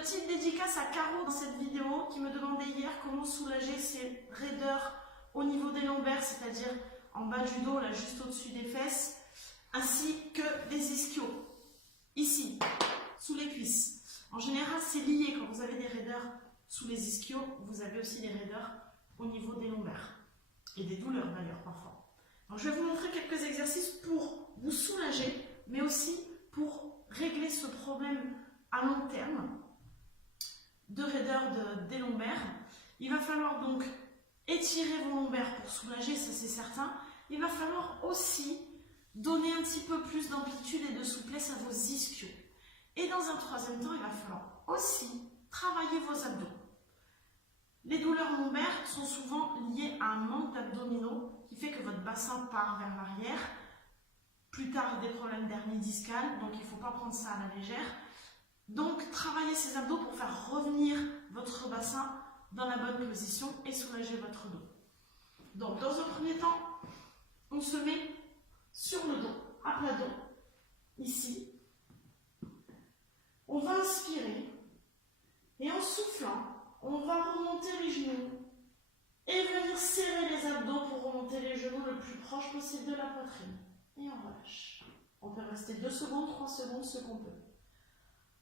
Petite dédicace à Caro dans cette vidéo qui me demandait hier comment soulager ses raideurs au niveau des lombaires, c'est-à-dire en bas du dos, là juste au-dessus des fesses, ainsi que des ischios, ici, sous les cuisses. En général, c'est lié. Quand vous avez des raideurs sous les ischios, vous avez aussi des raideurs au niveau des lombaires. Et des douleurs d'ailleurs parfois. Alors, je vais vous montrer quelques exercices pour vous soulager, mais aussi pour régler ce problème à long terme de raideur des lombaires. Il va falloir donc étirer vos lombaires pour soulager, ça c'est certain. Il va falloir aussi donner un petit peu plus d'amplitude et de souplesse à vos ischios. Et dans un troisième temps, il va falloir aussi travailler vos abdos. Les douleurs lombaires sont souvent liées à un manque d'abdominaux qui fait que votre bassin part vers l'arrière. Plus tard, des problèmes d'hernie discale, donc il ne faut pas prendre ça à la légère. Donc, travaillez ces abdos pour faire revenir votre bassin dans la bonne position et soulager votre dos. Donc, dans un premier temps, on se met sur le dos, à plat dos, ici. On va inspirer et en soufflant, on va remonter les genoux et venir serrer les abdos pour remonter les genoux le plus proche possible de la poitrine. Et on relâche. On peut rester 2 secondes, 3 secondes, ce qu'on peut.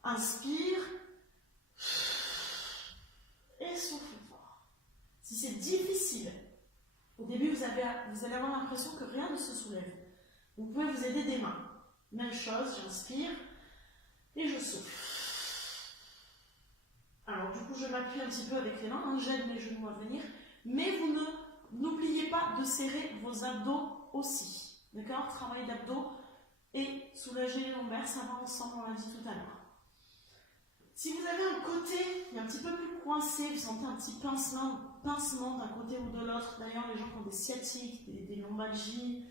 Inspire et souffle fort. Si c'est difficile, au début vous allez avoir l'impression que rien ne se soulève. Vous pouvez vous aider des mains. Même chose, j'inspire et je souffle. Alors du coup je m'appuie un petit peu avec les mains, j'aide mes genoux à venir, mais vous n'oubliez pas de serrer vos abdos aussi. D'accord? Travail d'abdos et soulager les lombaires, ça va ensemble, on l'a dit tout à l'heure. Si vous avez un côté qui est un petit peu plus coincé, vous sentez un petit pincement d'un côté ou de l'autre, d'ailleurs les gens qui ont des sciatiques, des lombalgies,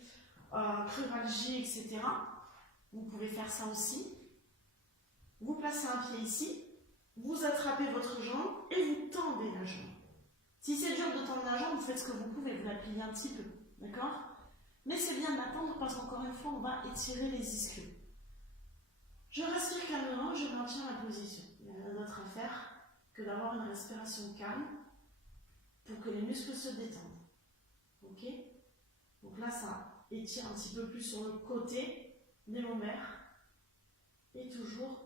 cruralgies, etc., vous pouvez faire ça aussi. Vous placez un pied ici, vous attrapez votre jambe et vous tendez la jambe. Si c'est dur de tendre la jambe, vous faites ce que vous pouvez, vous la pliez un petit peu, d'accord? Mais c'est bien de la tendre parce qu'encore une fois, on va étirer les ischios. Je respire calmement, je maintiens la position. Il n'y a rien d'autre à faire que d'avoir une respiration calme pour que les muscles se détendent. Ok? Donc là, ça étire un petit peu plus sur le côté des lombaires. Et toujours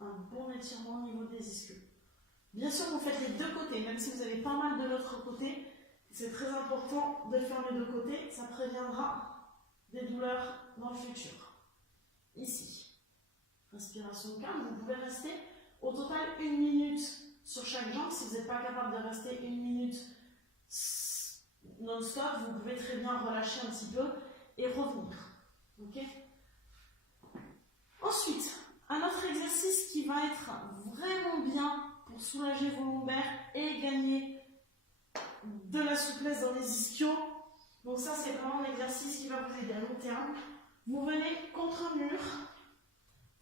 un bon étirement au niveau des ischios. Bien sûr, vous faites les deux côtés, même si vous avez pas mal de l'autre côté. C'est très important de faire les deux côtés, ça préviendra des douleurs dans le futur. Ici. Respiration calme, vous pouvez rester au total 1 minute sur chaque jambe. Si vous n'êtes pas capable de rester 1 minute non-stop, vous pouvez très bien relâcher un petit peu et revenir. Ok? Ensuite, un autre exercice qui va être vraiment bien pour soulager vos lombaires et gagner de la souplesse dans les ischios. Donc ça, c'est vraiment un exercice qui va vous aider à long terme. Vous venez contre un mur.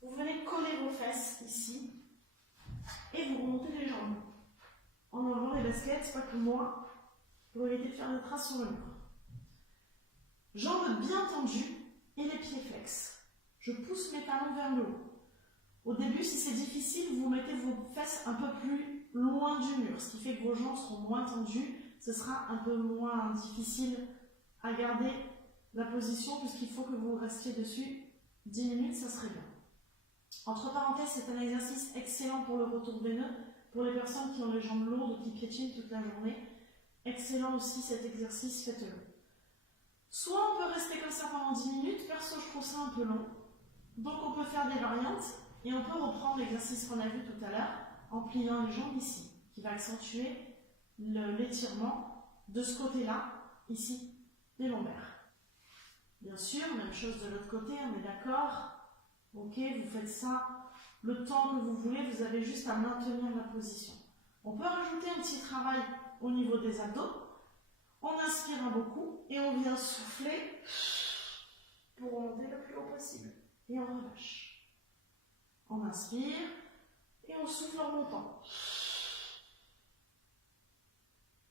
Vous venez coller vos fesses ici et vous remontez les jambes en enlevant les baskets, pas que moi, pour éviter de faire des traces sur le mur. Jambes bien tendues et les pieds flex. Je pousse mes talons vers le haut. Au début, si c'est difficile, vous mettez vos fesses un peu plus loin du mur, ce qui fait que vos jambes seront moins tendues. Ce sera un peu moins difficile à garder la position puisqu'il faut que vous restiez dessus 10 minutes, ça serait bien. Entre parenthèses, c'est un exercice excellent pour le retour veineux, pour les personnes qui ont les jambes lourdes, qui piétinent toute la journée. Excellent aussi cet exercice, faites-le. Soit on peut rester comme ça pendant 10 minutes, perso je trouve ça un peu long. Donc on peut faire des variantes et on peut reprendre l'exercice qu'on a vu tout à l'heure en pliant les jambes ici, qui va accentuer l'étirement de ce côté-là, ici, des lombaires. Bien sûr, même chose de l'autre côté, on est d'accord. Ok, vous faites ça le temps que vous voulez, vous avez juste à maintenir la position. On peut rajouter un petit travail au niveau des abdos. On inspire un beau coup et on vient souffler pour remonter le plus haut possible. Et on relâche. On inspire et on souffle en montant.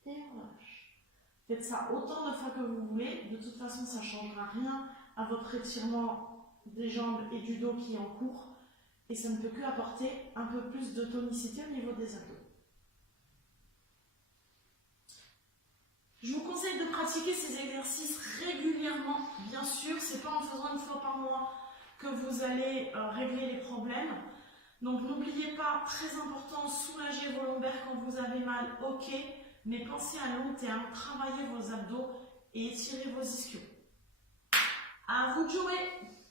Et on relâche. Faites ça autant de fois que vous voulez. De toute façon, ça ne changera rien à votre étirement des jambes et du dos qui est en cours. et ça ne peut que apporter un peu plus de tonicité au niveau des abdos. Je vous conseille de pratiquer ces exercices régulièrement. Bien sûr, ce n'est pas en faisant une fois par mois que vous allez régler les problèmes. Donc n'oubliez pas, très important, soulager vos lombaires quand vous avez mal, ok, mais pensez à long terme, travaillez vos abdos et étirez vos ischios. À vous de jouer!